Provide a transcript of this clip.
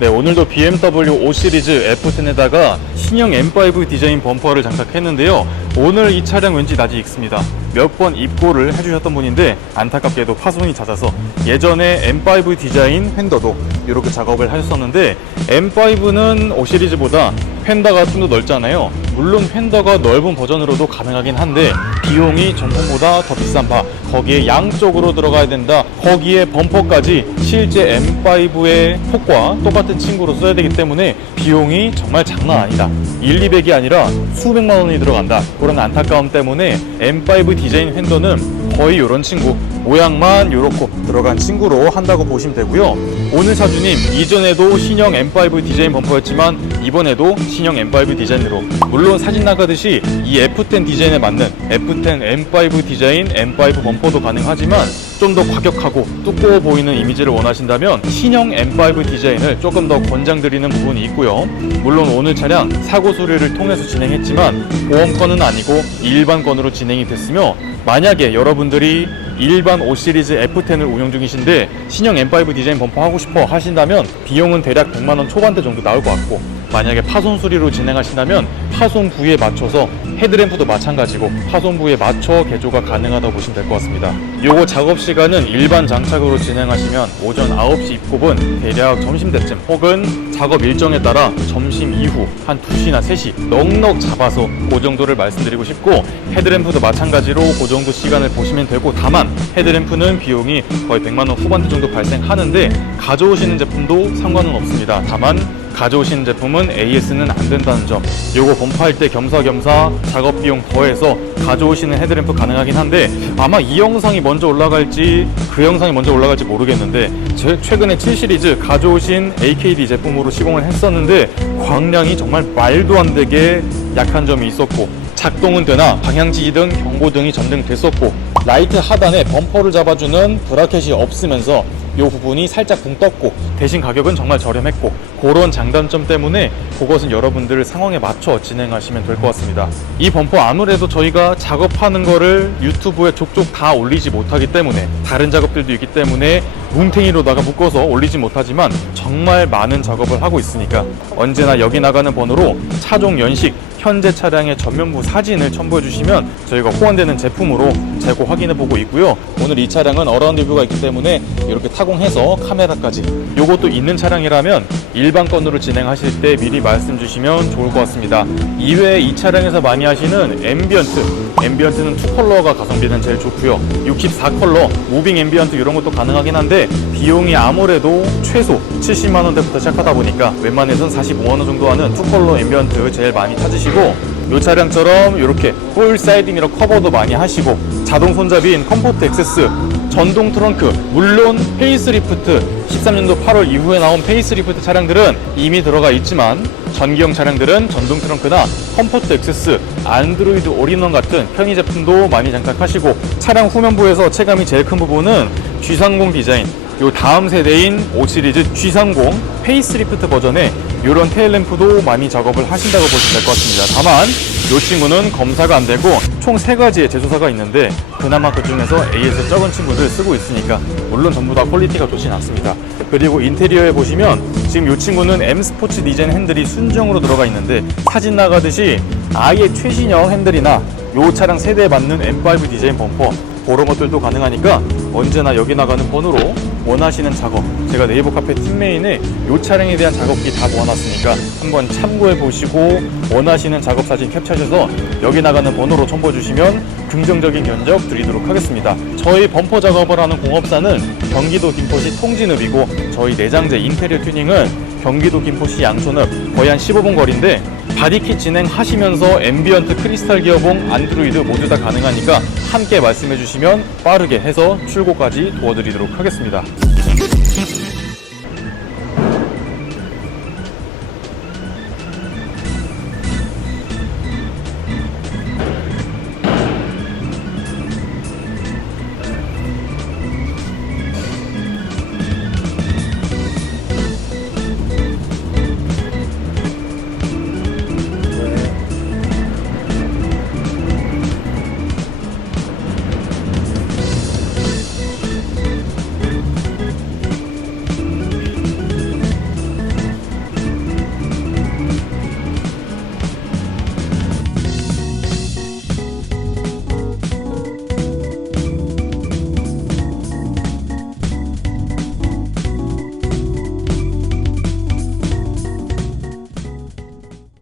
네, 오늘도 BMW 5 시리즈 F10에다가 신형 M5 디자인 범퍼를 장착했는데요. 오늘 이 차량 왠지 낯이 익습니다. 몇 번 입고를 해주셨던 분인데 안타깝게도 파손이 잦아서 예전에 M5 디자인 휀더도 이렇게 작업을 하셨었는데 M5는 5 시리즈보다 휀더가 좀 더 넓잖아요. 물론 휀더가 넓은 버전으로도 가능하긴 한데 비용이 전통보다 더 비싼 바 거기에 양쪽으로 들어가야 된다. 거기에 범퍼까지 실제 M5의 폭과 똑같은 친구로 써야 되기 때문에 비용이 정말 장난 아니다. 1, 200이 아니라 수백만 원이 들어간다. 그런 안타까움 때문에 M5 디자인 휀더는 거의 이런 친구 모양만 요렇게 들어간 친구로 한다고 보시면 되고요. 오늘 차주님 이전에도 신형 M5 디자인 범퍼였지만 이번에도 신형 M5 디자인으로 물론 사진 나가듯이 이 F10 디자인에 맞는 F10 M5 디자인 M5 범퍼도 가능하지만 좀 더 과격하고 두꺼워 보이는 이미지를 원하신다면 신형 M5 디자인을 조금 더 권장드리는 부분이 있고요. 물론 오늘 차량 사고 수리를 통해서 진행했지만 보험건은 아니고 일반건으로 진행이 됐으며 만약에 여러분들이 일반 5 시리즈 F10을 운영 중이신데 신형 M5 디자인 범퍼 하고 싶어 하신다면 비용은 대략 100만 원 초반대 정도 나올 것 같고 만약에 파손 수리로 진행하신다면 파손 부위에 맞춰서 헤드램프도 마찬가지고 파손 부위에 맞춰 개조가 가능하다고 보시면 될 것 같습니다. 요거 작업 시간은 일반 장착으로 진행하시면 오전 9시 입고분 대략 점심 때쯤 혹은 작업 일정에 따라 점심 이후 한 2시나 3시 넉넉 잡아서 그 정도를 말씀드리고 싶고 헤드램프도 마찬가지로 그 정도 시간을 보시면 되고 다만 헤드램프는 비용이 거의 100만 원 후반대 정도 발생하는데 가져오시는 제품도 상관은 없습니다. 다만 가져오시는 제품은 AS는 안 된다는 점. 요거 범퍼할 때 겸사겸사 작업 비용 더해서 가져오시는 헤드램프 가능하긴 한데 아마 이 영상이 먼저 올라갈지 그 영상이 먼저 올라갈지 모르겠는데 제 최근에 7 시리즈 가져오신 AKD 제품으로 시공을 했었는데 광량이 정말 말도 안 되게 약한 점이 있었고 작동은 되나 방향지기 등 경고등이 전등됐었고 라이트 하단에 범퍼를 잡아주는 브라켓이 없으면서 이 부분이 살짝 붕 떴고 대신 가격은 정말 저렴했고 그런 장단점 때문에 그것은 여러분들 상황에 맞춰 진행하시면 될 것 같습니다. 이 범퍼 아무래도 저희가 작업하는 거를 유튜브에 족족 다 올리지 못하기 때문에 다른 작업들도 있기 때문에 뭉탱이로다가 묶어서 올리지 못하지만 정말 많은 작업을 하고 있으니까 언제나 여기 나가는 번호로 차종 연식 현재 차량의 전면부 사진을 첨부해 주시면 저희가 호환되는 제품으로 재고 확인해 보고 있고요. 오늘 이 차량은 어라운드 뷰가 있기 때문에 이렇게 타공해서 카메라까지 요것도 있는 차량이라면 일반 건으로 진행하실 때 미리 말씀 주시면 좋을 것 같습니다. 이외에 이 차량에서 많이 하시는 앰비언트 앰비언트는 투 컬러가 가성비는 제일 좋고요. 64 컬러 무빙 앰비언트 이런 것도 가능하긴 한데 비용이 아무래도 최소 70만 원대부터 시작하다 보니까 웬만해선 45만 원 정도 하는 투 컬러 앰비언트 제일 많이 찾으시고 이 차량처럼 이렇게 풀 사이드 미러 커버도 많이 하시고 자동 손잡이인 컴포트 액세스 전동 트렁크 물론 페이스리프트. 13년도 8월 이후에 나온 페이스리프트 차량들은 이미 들어가 있지만 전기형 차량들은 전동 트렁크나 컴포트 액세스 안드로이드 올인원 같은 편의 제품도 많이 장착하시고 차량 후면부에서 체감이 제일 큰 부분은 G30 디자인 요 다음 세대인 5 시리즈 G30 페이스리프트 버전의 이런 테일램프도 많이 작업을 하신다고 보시면 될 것 같습니다. 다만 이 친구는 검사가 안 되고 총세 가지의 제조사가 있는데 그나마 그 중에서 AS 적은 친구들 쓰고 있으니까 물론 전부 다 퀄리티가 좋진 않습니다. 그리고 인테리어에 보시면 지금 이 친구는 M 스포츠 디자인 핸들이 순정으로 들어가 있는데 사진 나가듯이 아예 최신형 핸들이나 이 차량 세대에 맞는 M5 디자인 범퍼 그런 것들도 가능하니까 언제나 여기 나가는 번호로 원하시는 작업. 제가 네이버 카페 팀메인에 이 차량에 대한 작업기 다 모아놨으니까 한번 참고해 보시고 원하시는 작업 사진 캡처하셔서 여기 나가는 번호로 첨부해 주시면 긍정적인 견적 드리도록 하겠습니다. 저희 범퍼 작업을 하는 공업사는 경기도 김포시 통진읍이고 저희 내장재 인테리어 튜닝은 경기도 김포시 양촌읍 거의 한 15분 거리인데 바디킷 진행하시면서 앰비언트 크리스탈 기어봉 안드로이드 모두 다 가능하니까 함께 말씀해 주시면 빠르게 해서 출고까지 도와드리도록 하겠습니다.